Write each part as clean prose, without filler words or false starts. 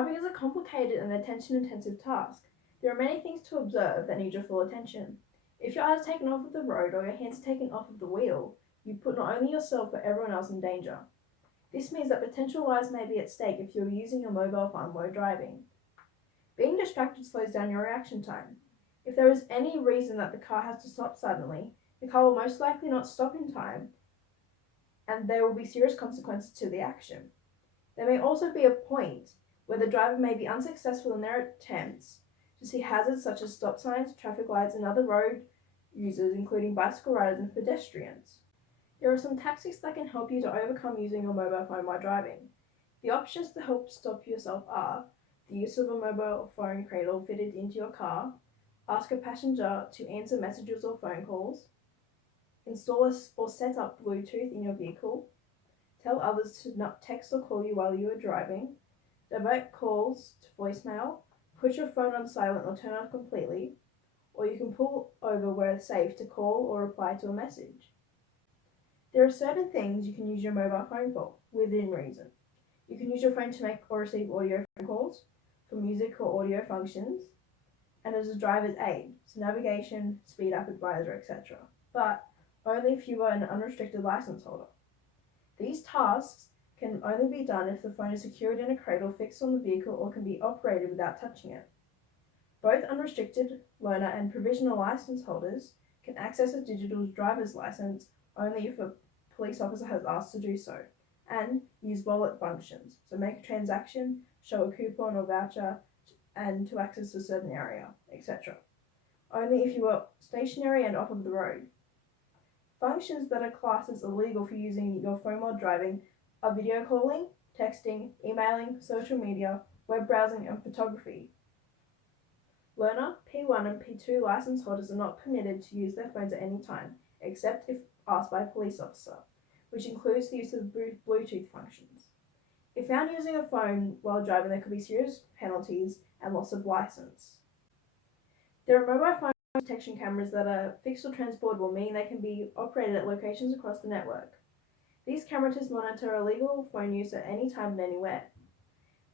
Driving is a complicated and attention-intensive task. There are many things to observe that need your full attention. If your eyes are taken off of the road or your hands are taken off of the wheel, you put not only yourself but everyone else in danger. This means that potential lives may be at stake if you're using your mobile phone while driving. Being distracted slows down your reaction time. If there is any reason that the car has to stop suddenly, the car will most likely not stop in time, and there will be serious consequences to the action. There may also be a point where the driver may be unsuccessful in their attempts to see hazards such as stop signs, traffic lights, and other road users, including bicycle riders and pedestrians. There are some tactics that can help you to overcome using your mobile phone while driving. The options to help stop yourself are the use of a mobile phone cradle fitted into your car, ask a passenger to answer messages or phone calls, install or set up Bluetooth in your vehicle, tell others to not text or call you while you are driving, divert calls to voicemail, put your phone on silent or turn off completely, or you can pull over where it's safe to call or reply to a message. There are certain things you can use your mobile phone for, within reason. You can use your phone to make or receive audio phone calls, for music or audio functions, and as a driver's aid, so navigation, speed up advisor, etc. But only if you are an unrestricted license holder. These tasks can only be done if the phone is secured in a cradle fixed on the vehicle or can be operated without touching it. Both unrestricted, learner, and provisional license holders can access a digital driver's license only if a police officer has asked to do so, and use wallet functions, so make a transaction, show a coupon or voucher, and to access a certain area, etc. Only if you are stationary and off of the road. Functions that are classed as illegal for using your phone while driving are video calling, texting, emailing, social media, web browsing, and photography. Learner, P1 and P2 license holders are not permitted to use their phones at any time, except if asked by a police officer, which includes the use of Bluetooth functions. If found using a phone while driving, there could be serious penalties and loss of license. There are mobile phone detection cameras that are fixed or transportable, meaning they can be operated at locations across the network. These cameras monitor illegal phone use at any time and anywhere.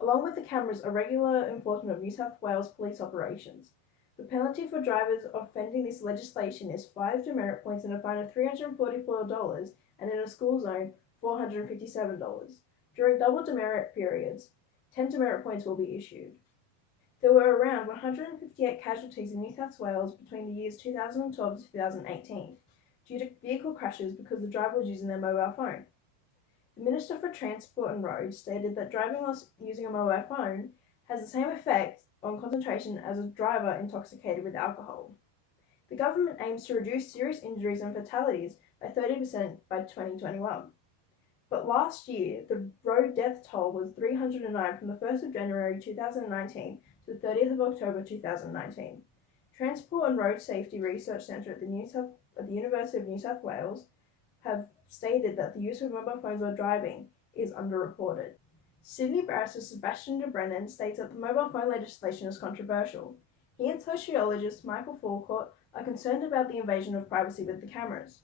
Along with the cameras are regular enforcement of New South Wales police operations. The penalty for drivers offending this legislation is 5 demerit points and a fine of $344, and in a school zone, $457. During double demerit periods, 10 demerit points will be issued. There were around 158 casualties in New South Wales between the years 2012 to 2018 due to vehicle crashes because the driver was using their mobile phone. The Minister for Transport and Roads stated that driving while using a mobile phone has the same effect on concentration as a driver intoxicated with alcohol. The government aims to reduce serious injuries and fatalities by 30% by 2021. But last year, the road death toll was 309 from the 1st of January 2019 to the 30th of October 2019. Transport and Road Safety Research Centre at the University of New South Wales have stated that the use of mobile phones while driving is underreported. Sydney barrister Sebastian de Brennan states that the mobile phone legislation is controversial. He and sociologist Michael Forecourt are concerned about the invasion of privacy with the cameras.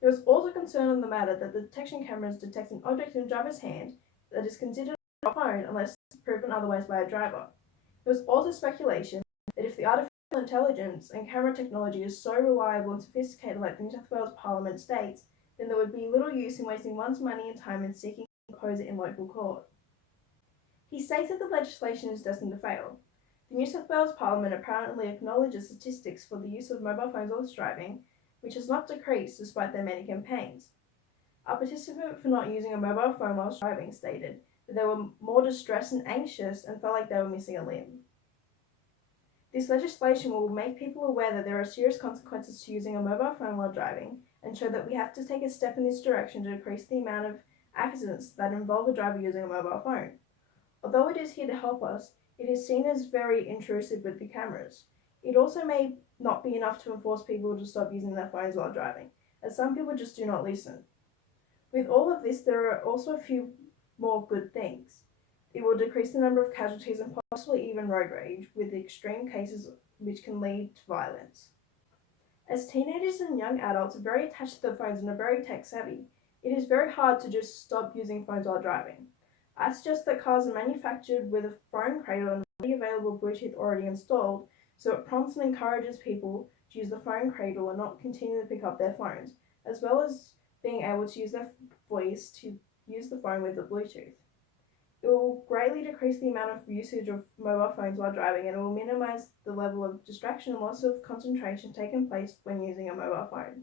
There is also concern on the matter that the detection cameras detect an object in a driver's hand that is considered a phone unless proven otherwise by a driver. There was also speculation that if the artificial intelligence and camera technology is so reliable and sophisticated like the New South Wales Parliament states, then there would be little use in wasting one's money and time in seeking to oppose it in local court. He states that the legislation is destined to fail. The New South Wales Parliament apparently acknowledges statistics for the use of mobile phones whilst driving, which has not decreased despite their many campaigns. A participant for not using a mobile phone whilst driving stated that they were more distressed and anxious and felt like they were missing a limb. This legislation will make people aware that there are serious consequences to using a mobile phone while driving and show that we have to take a step in this direction to decrease the amount of accidents that involve a driver using a mobile phone. Although it is here to help us, it is seen as very intrusive with the cameras. It also may not be enough to enforce people to stop using their phones while driving, as some people just do not listen. With all of this, there are also a few more good things. It will decrease the number of casualties and possibly even road rage, with extreme cases which can lead to violence. As teenagers and young adults are very attached to their phones and are very tech savvy, it is very hard to just stop using phones while driving. I suggest that cars are manufactured with a phone cradle and readily available Bluetooth already installed, so it prompts and encourages people to use the phone cradle and not continue to pick up their phones, as well as being able to use their voice to use the phone with the Bluetooth. It will greatly decrease the amount of usage of mobile phones while driving, and it will minimize the level of distraction and loss of concentration taking place when using a mobile phone.